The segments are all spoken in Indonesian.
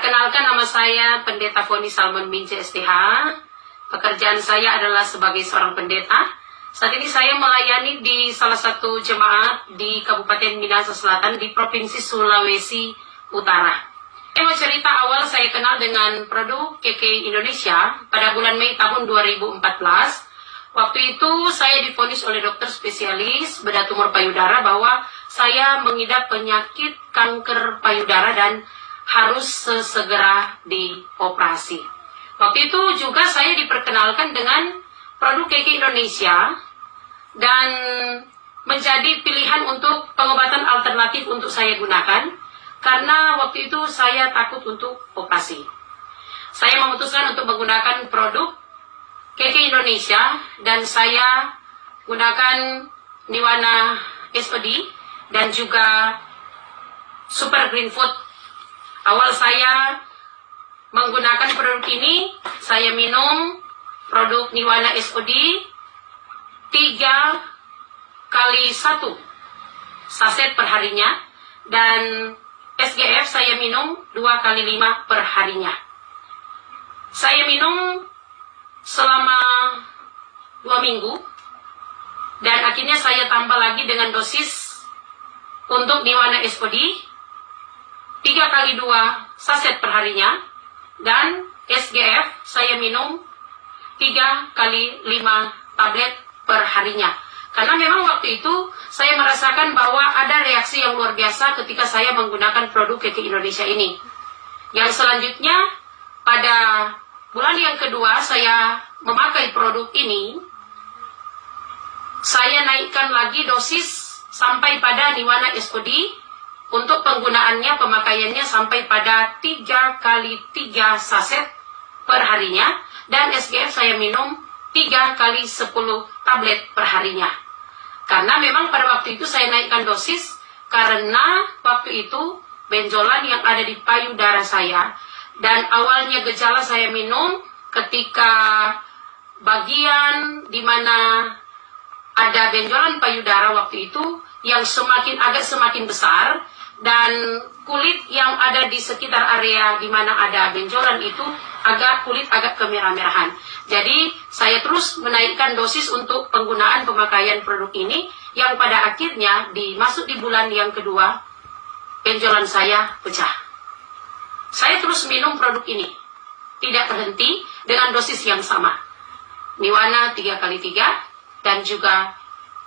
Perkenalkan, nama saya Pendeta Foni Salmon Mince STH. Pekerjaan saya adalah sebagai seorang pendeta. Saat ini saya melayani di salah satu jemaat di Kabupaten Minahasa Selatan di Provinsi Sulawesi Utara. Saya mau cerita awal saya kenal dengan produk KK Indonesia pada bulan Mei tahun 2014. Waktu itu saya divonis oleh dokter spesialis bedah tumor payudara bahwa saya mengidap penyakit kanker payudara dan harus sesegera dioperasi. Waktu itu juga saya diperkenalkan dengan produk KK Indonesia dan menjadi pilihan untuk pengobatan alternatif untuk saya gunakan karena waktu itu saya takut untuk operasi. Saya memutuskan untuk menggunakan produk KK Indonesia dan saya gunakan Niwana SOD dan juga Super Green Food. Awal saya menggunakan produk ini, saya minum produk Niwana SOD 3 kali 1 saset perharinya dan SGF saya minum 2 kali 5 perharinya. Saya minum selama 2 minggu dan akhirnya saya tambah lagi dengan dosis untuk Niwana SOD 3 kali 2 saset perharinya dan SGF saya minum 3 kali 5 tablet perharinya. Karena memang waktu itu saya merasakan bahwa ada reaksi yang luar biasa ketika saya menggunakan produk KK Indonesia ini. Yang selanjutnya pada bulan yang kedua saya memakai produk ini, saya naikkan lagi dosis sampai pada Niwana SOD. Untuk penggunaannya, pemakaiannya sampai pada 3 kali 3 saset perharinya dan SGF saya minum 3 kali 10 tablet perharinya. Karena memang pada waktu itu saya naikkan dosis karena waktu itu benjolan yang ada di payudara saya dan awalnya gejala saya minum ketika bagian di mana ada benjolan payudara waktu itu yang semakin besar dan kulit yang ada di sekitar area di mana ada benjolan itu kulit agak kemerah-merahan. Jadi saya terus menaikkan dosis untuk penggunaan pemakaian produk ini yang pada akhirnya masuk di bulan yang kedua benjolan saya pecah. Saya terus minum produk ini, tidak berhenti dengan dosis yang sama. Niwana 3 kali 3 dan juga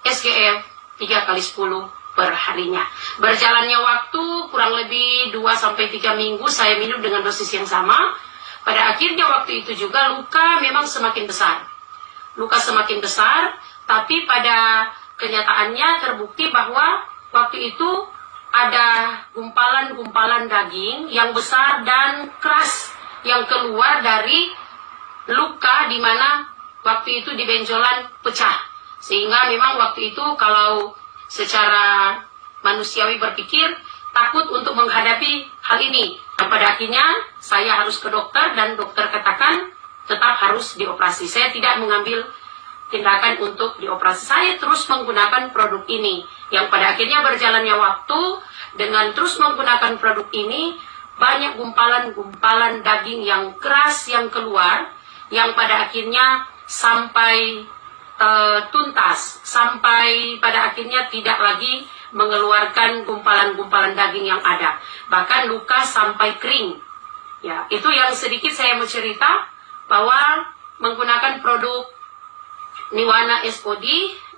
SGF 3 kali 10 perharinya. Berjalannya waktu kurang lebih 2-3 minggu saya minum dengan dosis yang sama. Pada akhirnya waktu itu juga luka memang semakin besar. Luka semakin besar, tapi pada kenyataannya terbukti bahwa waktu itu ada gumpalan-gumpalan daging yang besar dan keras yang keluar dari luka di mana waktu itu di benjolan pecah. Sehingga memang waktu itu kalau secara manusiawi berpikir takut untuk menghadapi hal ini. Dan pada akhirnya saya harus ke dokter dan dokter katakan tetap harus dioperasi. Saya tidak mengambil tindakan untuk dioperasi. Saya terus menggunakan produk ini. Yang pada akhirnya berjalannya waktu dengan terus menggunakan produk ini banyak gumpalan-gumpalan daging yang keras yang keluar yang pada akhirnya sampai tuntas, sampai pada akhirnya tidak lagi mengeluarkan gumpalan-gumpalan daging yang ada, bahkan luka sampai kering. Ya, itu yang sedikit saya mau cerita bahwa menggunakan produk Niwana SOD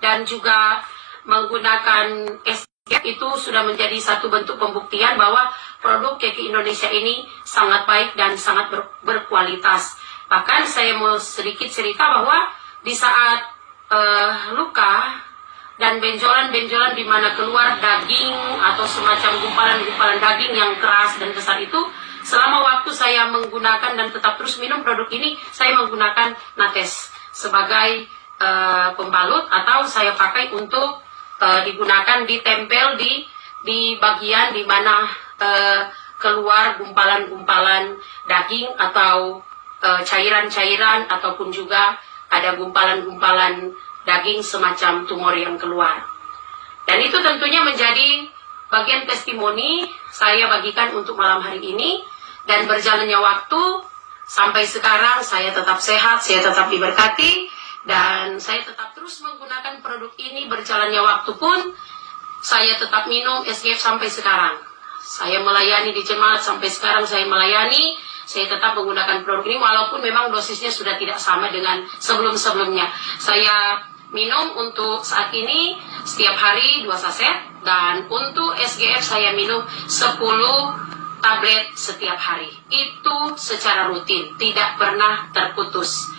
dan juga menggunakan SGF itu sudah menjadi satu bentuk pembuktian bahwa produk KK Indonesia ini sangat baik dan sangat berkualitas. Bahkan saya mau sedikit cerita bahwa di saat luka dan benjolan-benjolan di mana keluar daging atau semacam gumpalan-gumpalan daging yang keras dan besar itu, selama waktu saya menggunakan dan tetap terus minum produk ini, saya menggunakan Nates sebagai pembalut atau saya pakai untuk digunakan ditempel di bagian di mana keluar gumpalan-gumpalan daging atau cairan-cairan ataupun juga ada gumpalan-gumpalan daging semacam tumor yang keluar. Dan itu tentunya menjadi bagian testimoni saya bagikan untuk malam hari ini Dan berjalannya waktu, sampai sekarang saya tetap sehat, saya tetap diberkati, dan saya tetap terus menggunakan produk ini. Berjalannya waktu pun, saya tetap minum SGF sampai sekarang. Saya melayani di jemaat sampai sekarang, saya melayani, saya tetap menggunakan produk ini, walaupun memang dosisnya sudah tidak sama dengan sebelum-sebelumnya. Saya minum untuk saat ini setiap hari 2 saset, dan untuk SGF saya minum 10 tablet setiap hari. Itu secara rutin, tidak pernah terputus.